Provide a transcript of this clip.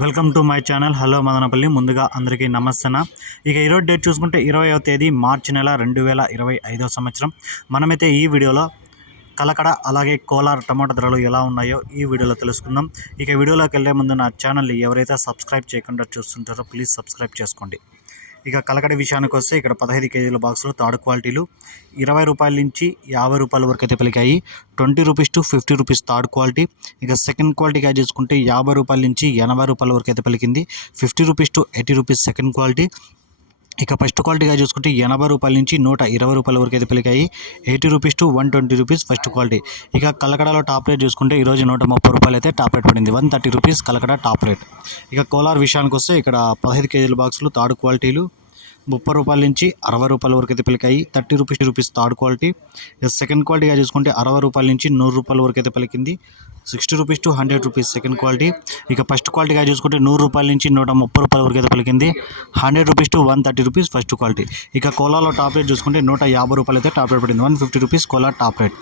Welcome to my channel. Hello Madanapalle. ముందుగా అందరికీ నమస్తన? ఇక ఈరోజు డేట్ చూసుకుంటే ఇరవైవ తేదీ మార్చి నెల రెండు వేల ఇరవై ఐదో సంవత్సరం. మనమైతే ఈ వీడియోలో కలకడ అలాగే కోలార్ టమాటా ధరలు ఎలా ఉన్నాయో ఈ వీడియోలో తెలుసుకుందాం. ఇక వీడియోలోకి వెళ్ళే ముందు నా ఛానల్ ఎవరైతే సబ్స్క్రైబ్ చేయకుండా చూస్తుంటారో ప్లీజ్ సబ్స్క్రైబ్ చేసుకోండి. ఇక కలకడ విషయానికి వస్తే ఇక్కడ పదహైదు కేజీల బాక్సులు థర్డ్ క్వాలిటీలు. ఇరవై రూపాయల నుంచి యాభై రూపాయల వరకు అయితే పలికాయి. Twenty rupees to fifty rupees third quality. ఇక సెకండ్ క్వాలిటీగా చూసుకుంటే యాభై రూపాయల నుంచి ఎనభై రూపాయల వరకు అయితే పలికింది. Fifty rupees to eighty rupees second quality. ఇక ఫస్ట్ క్వాలిటీగా చూసుకుంటే ఎనభై రూపాయల నుంచి నూట ఇరవై రూపాయల వరకు అయితే పెరిగాయి eighty rupees to one twenty rupees first quality. ఇక కలకడలో టాప్ రేట్ చూసుకుంటే ఈరోజు నూట ముప్పై రూపాయలు అయితే టాప్ రేట్ పడింది. One thirty rupees Kalakada top rate. ఇక కోలార్ విషయానికి వస్తే ఇక్కడ పదహైదు కేజీల బాక్సులు థర్డ్ క్వాలిటీలు ముప్పై రూపాయల నుంచి అరవై రూపాయల వరకు అయితే పలికాయి thirty rupees rupees third quality. ఇక సెకండ్ క్వాలిటీగా చూసుకుంటే అరవై రూపాయల నుంచి నూరు రూపాయల వరకు అయితే పలికింది sixty rupees to hundred rupees second quality. ఇక ఫస్ట్ క్వాలిటీగా చూసుకుంటే నూరు రూపాయల నుంచి నూట ముప్పై రూపాయల వరకు అయితే పలికింది hundred rupees to one thirty rupees first quality. ఇక కోలాలో టాప్ రేట్ చూసుకుంటే నూట యాభై రూపాయలు అయితే టాప్ రేట్ పడింది. One fifty rupees Kolar top rate